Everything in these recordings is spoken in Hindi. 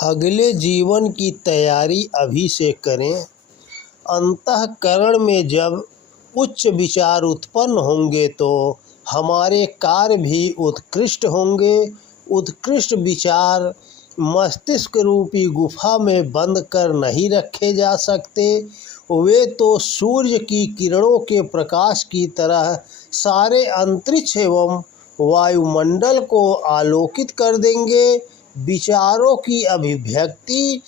अगले जीवन की तैयारी अभी से करें। अंतःकरण में जब उच्च विचार उत्पन्न होंगे तो हमारे कार्य भी उत्कृष्ट होंगे। उत्कृष्ट विचार मस्तिष्क रूपी गुफा में बंद कर नहीं रखे जा सकते। वे तो सूर्य की किरणों के प्रकाश की तरह सारे अंतरिक्ष एवं वायुमंडल को आलोकित कर देंगे। विचारों की अभिव्यक्ति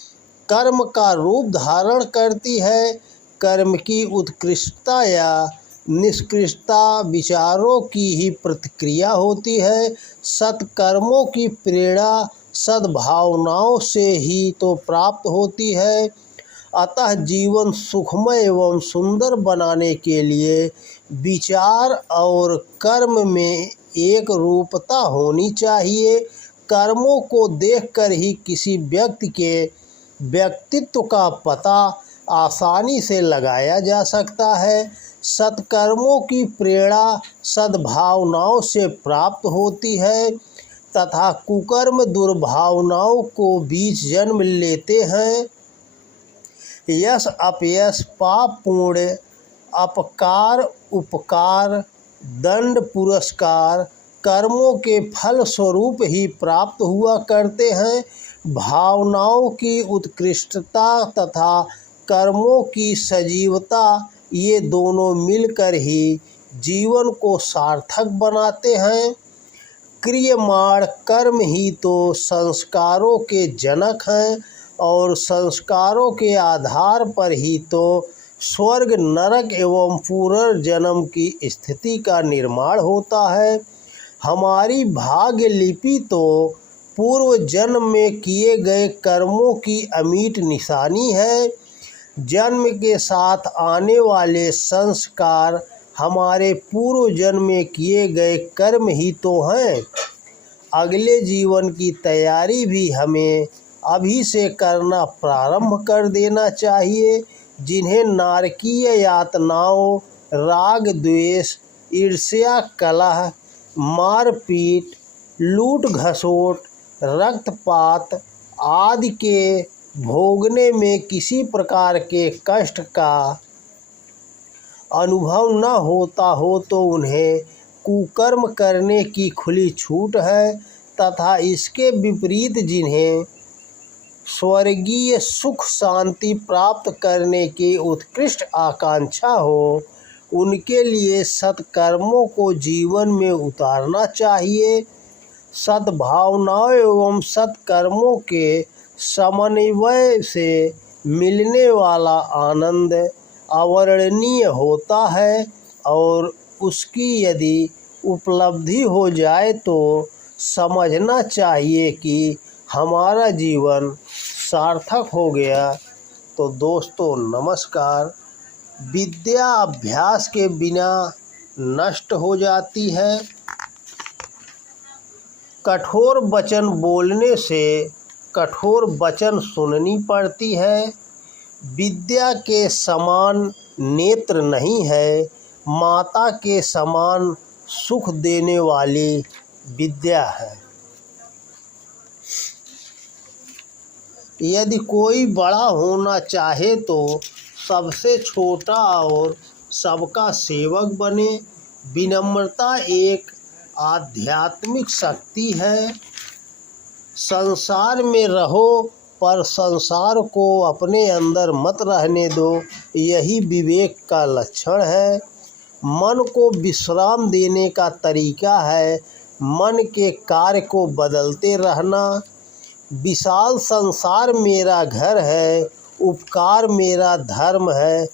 कर्म का रूप धारण करती है। कर्म की उत्कृष्टता या निष्कृष्टता विचारों की ही प्रतिक्रिया होती है। सत्कर्मों की प्रेरणा सद्भावनाओं से ही तो प्राप्त होती है। अतः जीवन सुखमय एवं सुंदर बनाने के लिए विचार और कर्म में एक रूपता होनी चाहिए। कर्मों को देखकर ही किसी व्यक्ति के व्यक्तित्व का पता आसानी से लगाया जा सकता है। सत्कर्मों की प्रेरणा सद्भावनाओं से प्राप्त होती है तथा कुकर्म दुर्भावनाओं को बीज जन्म लेते हैं। यश अपयश पाप पुण्य अपकार उपकार दंड पुरस्कार कर्मों के फल स्वरूप ही प्राप्त हुआ करते हैं। भावनाओं की उत्कृष्टता तथा कर्मों की सजीवता ये दोनों मिलकर ही जीवन को सार्थक बनाते हैं। क्रियमाण कर्म ही तो संस्कारों के जनक हैं और संस्कारों के आधार पर ही तो स्वर्ग नरक एवं पुनर्जन्म की स्थिति का निर्माण होता है। हमारी भाग्य लिपि तो पूर्व जन्म में किए गए कर्मों की अमिट निशानी है। जन्म के साथ आने वाले संस्कार हमारे पूर्व जन्म में किए गए कर्म ही तो हैं। अगले जीवन की तैयारी भी हमें अभी से करना प्रारंभ कर देना चाहिए। जिन्हें नारकीय यातनाओं राग द्वेष ईर्ष्या कलह मारपीट लूट घसोट रक्तपात आदि के भोगने में किसी प्रकार के कष्ट का अनुभव न होता हो तो उन्हें कुकर्म करने की खुली छूट है तथा इसके विपरीत जिन्हें स्वर्गीय सुख शांति प्राप्त करने की उत्कृष्ट आकांक्षा हो उनके लिए सत्कर्मों को जीवन में उतारना चाहिए। सद्भावनाओं एवं सत्कर्मों के समन्वय से मिलने वाला आनंद अवर्णनीय होता है और उसकी यदि उपलब्धि हो जाए तो समझना चाहिए कि हमारा जीवन सार्थक हो गया। तो दोस्तों नमस्कार। विद्या अभ्यास के बिना नष्ट हो जाती है। कठोर वचन बोलने से कठोर वचन सुननी पड़ती है। विद्या के समान नेत्र नहीं है। माता के समान सुख देने वाली विद्या है। यदि कोई बड़ा होना चाहे तो सबसे छोटा और सबका सेवक बने। विनम्रता एक आध्यात्मिक शक्ति है। संसार में रहो पर संसार को अपने अंदर मत रहने दो, यही विवेक का लक्षण है। मन को विश्राम देने का तरीका है मन के कार्य को बदलते रहना। विशाल संसार मेरा घर है, उपकार मेरा धर्म है,